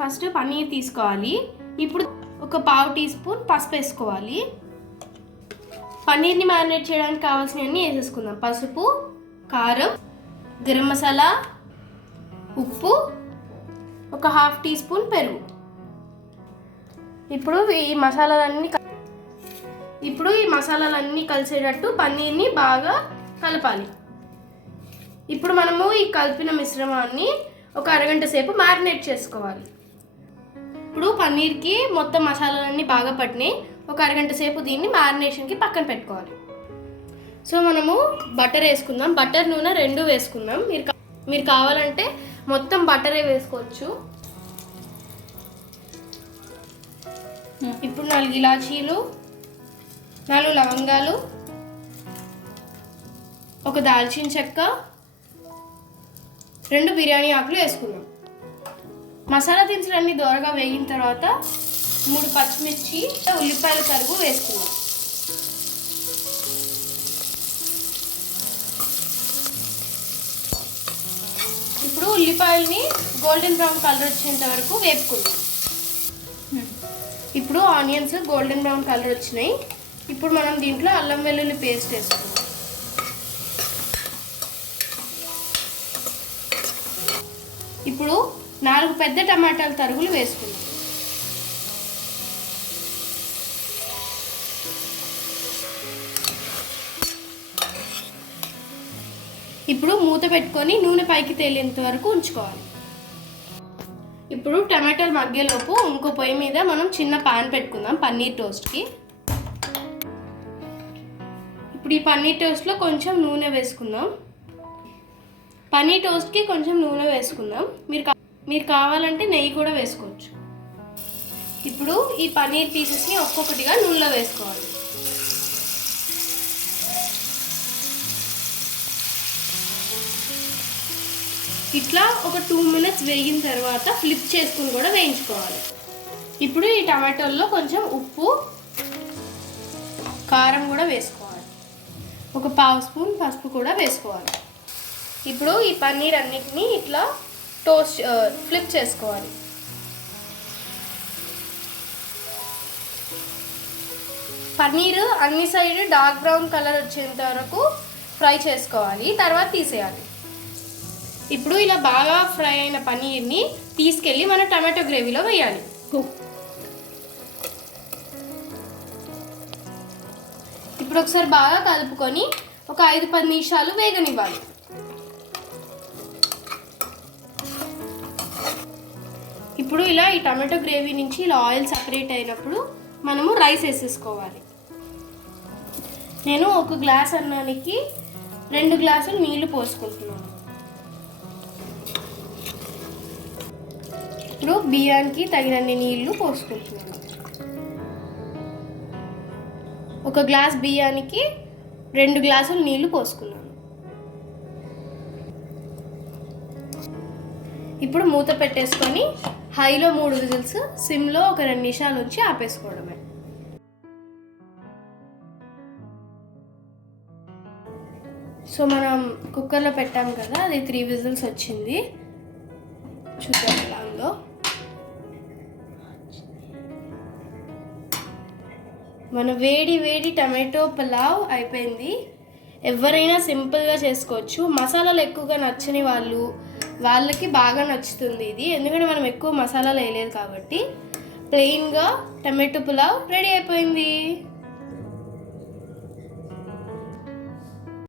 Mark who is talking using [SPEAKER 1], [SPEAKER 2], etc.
[SPEAKER 1] First paneer తీసుకోవాలి. ఇప్పుడు ఒక పావు టీ స్పూన్ పసుపు వేసుకోవాలి. పన్నీర్ని మ్యారినేట్ చేయడానికి కావాల్సినవన్నీ వేసేసుకుందాం. పసుపు కారం గరం మసాలా ఉప్పు ఒక హాఫ్ టీ స్పూన్ పెరుగు. ఇప్పుడు ఈ మసాలాలన్నీ ఇప్పుడు ఈ మసాలాలన్నీ కలిసేటట్టు పన్నీర్ని బాగా కలపాలి. ఇప్పుడు మనము ఈ కలిపిన మిశ్రమాన్ని ఒక అరగంట సేపు మ్యారినేట్ చేసుకోవాలి. ఇప్పుడు పన్నీర్కి మొత్తం మసాలాలన్నీ బాగా పట్టినాయి. ఒక అరగంట సేపు దీన్ని మ్యారినేషన్కి పక్కన పెట్టుకోవాలి. సో మనము బటర్ వేసుకుందాం. బటర్ నూనె రెండు వేసుకుందాం. మీరు మీరు కావాలంటే మొత్తం బటరే వేసుకోవచ్చు. ఇప్పుడు నాలుగు ఇలాచీలు నాలుగు లవంగాలు ఒక దాల్చిన చెక్క రెండు బిర్యానీ ఆకులు వేసుకుందాం. మసాలా దినుసులు అన్ని దోరగా వేగిన తర్వాత మూడు పచ్చిమిర్చి ఉల్లిపాయల తరుగు వేసుకుందాం. ఇప్పుడు ఉల్లిపాయల్ని గోల్డెన్ బ్రౌన్ కలర్ వచ్చేంత వరకు వేపుకుందాం. ఇప్పుడు ఆనియన్స్ గోల్డెన్ బ్రౌన్ కలర్ వచ్చినాయి. ఇప్పుడు మనం దీంట్లో అల్లం వెల్లుల్లి పేస్ట్ వేసుకుందాం. ఇప్పుడు నాలుగు పెద్ద టమాటాల తరుగులు వేసుకుందాం. ఇప్పుడు మూత పెట్టుకొని నూనె పైకి తేలేంత వరకు ఉంచుకోవాలి. ఇప్పుడు టమాటాలు మగ్గేలోపు ఇంకో పొయ్యి మీద మనం చిన్న పాన్ పెట్టుకుందాం పన్నీర్ టోస్ట్కి. ఇప్పుడు ఈ పన్నీర్ టోస్ట్లో కొంచెం నూనె వేసుకుందాం. పన్నీర్ టోస్ట్కి కొంచెం నూనె వేసుకుందాం. మీరు మీరు కావాలంటే నెయ్యి కూడా వేసుకోవచ్చు. ఇప్పుడు ఈ పన్నీర్ పీసెస్ని ఒక్కొక్కటిగా నూనెలో వేసుకోవాలి. ఇట్లా ఒక టూ మినిట్స్ వేగిన తర్వాత ఫ్లిప్ చేసుకుని కూడా వేయించుకోవాలి. ఇప్పుడు ఈ టమాటోల్లో కొంచెం ఉప్పు కారం కూడా వేసుకోవాలి. ఒక పావు స్పూన్ పసుపు కూడా వేసుకోవాలి. ఇప్పుడు ఈ పన్నీర్ అన్నిటినీ ఇట్లా టోస్ట్ ఫ్లిప్ చేసుకోవాలి. పన్నీరు అన్ని సైడ్ డార్క్ బ్రౌన్ కలర్ వచ్చేంత వరకు ఫ్రై చేసుకోవాలి. తర్వాత తీసేయాలి. ఇప్పుడు ఇలా బాగా ఫ్రై అయిన పన్నీర్ని తీసుకెళ్ళి మన టమాటో గ్రేవీలో వేయాలి. ఇప్పుడు ఒకసారి బాగా కలుపుకొని ఒక ఐదు పది నిమిషాలు వేగనివ్వాలి. ఇప్పుడు ఇలా ఈ టమాటో గ్రేవీ నుంచి ఇలా ఆయిల్ సపరేట్ అయినప్పుడు మనము రైస్ వేసేసుకోవాలి. నేను ఒక గ్లాస్ అన్నానికి రెండు గ్లాసులు నీళ్ళు పోసుకుంటున్నాను. ఇప్పుడు బియ్యానికి తగినన్ని నీళ్ళు పోసుకుంటున్నాను. ఒక గ్లాస్ బియ్యానికి రెండు గ్లాసులు నీళ్ళు పోసుకున్నాను. ఇప్పుడు మూత పెట్టేసుకొని హైలో మూడు విజిల్స్ సిమ్లో ఒక రెండు నిమిషాలు ఉంచి ఆపేసుకోవడమే. సో మనం కుక్కర్లో పెట్టాం కదా అది త్రీ విజిల్స్ వచ్చింది. చూద్దాం ఎలా ఉందో. మన వేడి వేడి టమాటో పులావ్ అయిపోయింది. ఎవరైనా సింపుల్గా చేసుకోవచ్చు. మసాలాలు ఎక్కువగా నచ్చని వాళ్ళు వాళ్ళకి బాగా నచ్చుతుంది ఇది. ఎందుకంటే మనం ఎక్కువ మసాలాలు వేయలేదు కాబట్టి ప్లెయిన్గా టమాటో పులావ్ రెడీ అయిపోయింది.